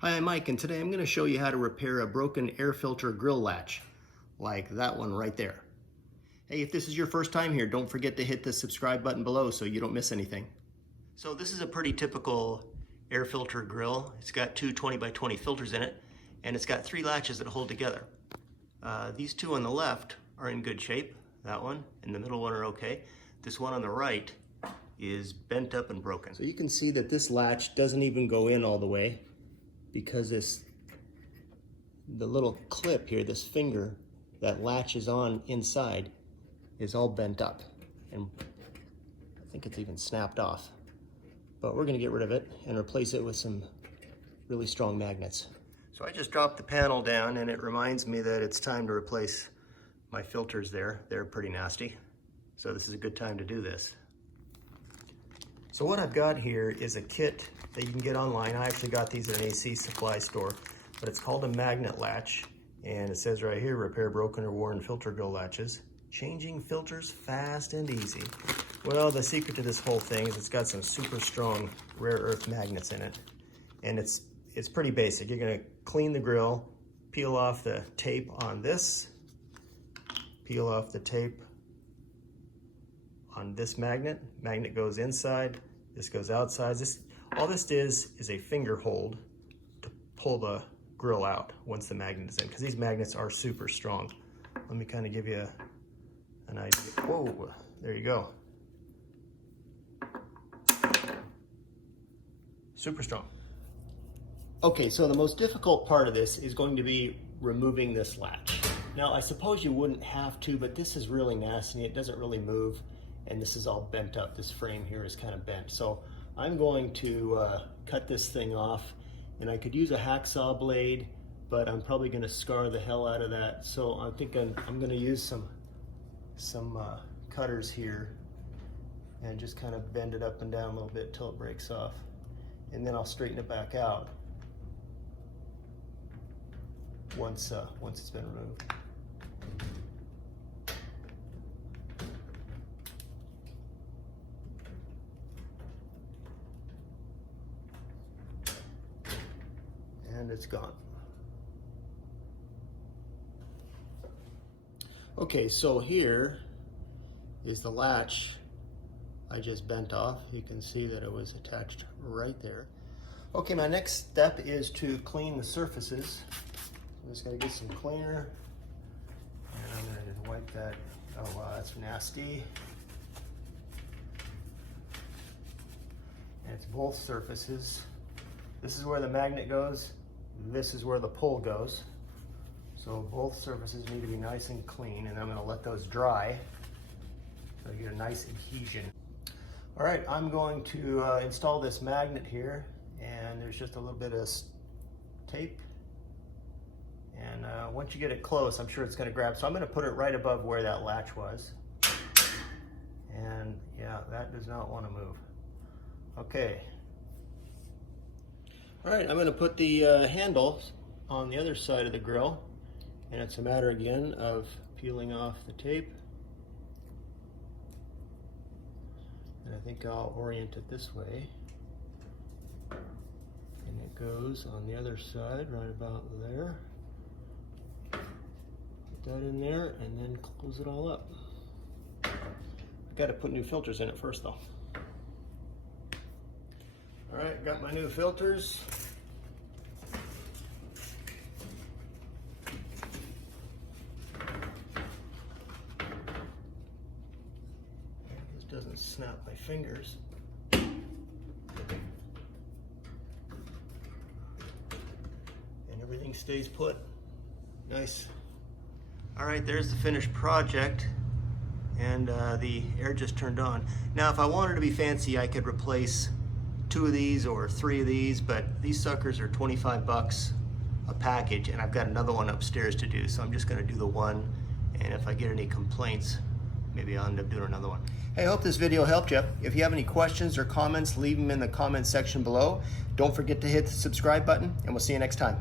Hi, I'm Mike, and today I'm going to show you how to repair a broken air filter grill latch, like that one right there. Hey, if this is your first time here, don't forget to hit the subscribe button below so you don't miss anything. So this is a pretty typical air filter grill. It's got two 20 by 20 filters in it, and it's got three latches that hold together. These two on the left are in good shape. That one and the middle one are okay. This one on the right is bent up and broken. So you can see that this latch doesn't even go in all the way, because the little clip here, this finger that latches on inside, is all bent up, and I think it's even snapped off. But we're gonna get rid of it and replace it with some really strong magnets. So I just dropped the panel down, and it reminds me that it's time to replace my filters there. They're pretty nasty. So this is a good time to do this. So what I've got here is a kit that you can get online. I actually got these at an AC supply store, but it's called a magnet latch, and it says right here, repair broken or worn filter grill latches, changing filters fast and easy. Well, the secret to this whole thing is it's got some super strong rare earth magnets in it, and it's pretty basic. You're gonna clean the grill, peel off the tape on this, peel off the tape on this magnet. Magnet goes inside, this goes outside. All this is a finger hold to pull the grill out once the magnet is in, because these magnets are super strong. Let me kind of give you an idea. Whoa, there you go. Super strong. Okay, so the most difficult part of this is going to be removing this latch. Now, I suppose you wouldn't have to, but this is really nasty. It doesn't really move, and this is all bent up. This frame here is kind of bent. So I'm going to cut this thing off, and I could use a hacksaw blade, but I'm probably going to scar the hell out of that. So I think I'm going to use some cutters here and just kind of bend it up and down a little bit till it breaks off, and then I'll straighten it back out once it's been removed. And it's gone. Okay, so here is the latch I just bent off. You can see that it was attached right there. Okay, my next step is to clean the surfaces. I'm just gonna get some cleaner, and I'm gonna just wipe that. Oh wow, that's nasty. And it's both surfaces. This is where the magnet goes. This is where the pull goes. So both surfaces need to be nice and clean, and I'm going to let those dry so you get a nice adhesion. All right, I'm going to install this magnet here, and there's just a little bit of tape. And once you get it close, I'm sure it's going to grab. So I'm going to put it right above where that latch was. And yeah, that does not want to move. Okay. All right, I'm going to put the handle on the other side of the grill, and it's a matter again of peeling off the tape. And I think I'll orient it this way. And it goes on the other side, right about there. Put that in there and then close it all up. I've got to put new filters in it first though. All right, got my new filters. This doesn't snap my fingers. And everything stays put. Nice. All right, there's the finished project, and the air just turned on. Now, if I wanted to be fancy, I could replace 2 of these or 3 of these, but these suckers are 25 bucks a package, and I've got another one upstairs to do, so I'm just gonna do the one, and if I get any complaints, maybe I'll end up doing another one. Hey, I hope this video helped you. If you have any questions or comments, leave them in the comment section below. Don't forget to hit the subscribe button, and we'll see you next time.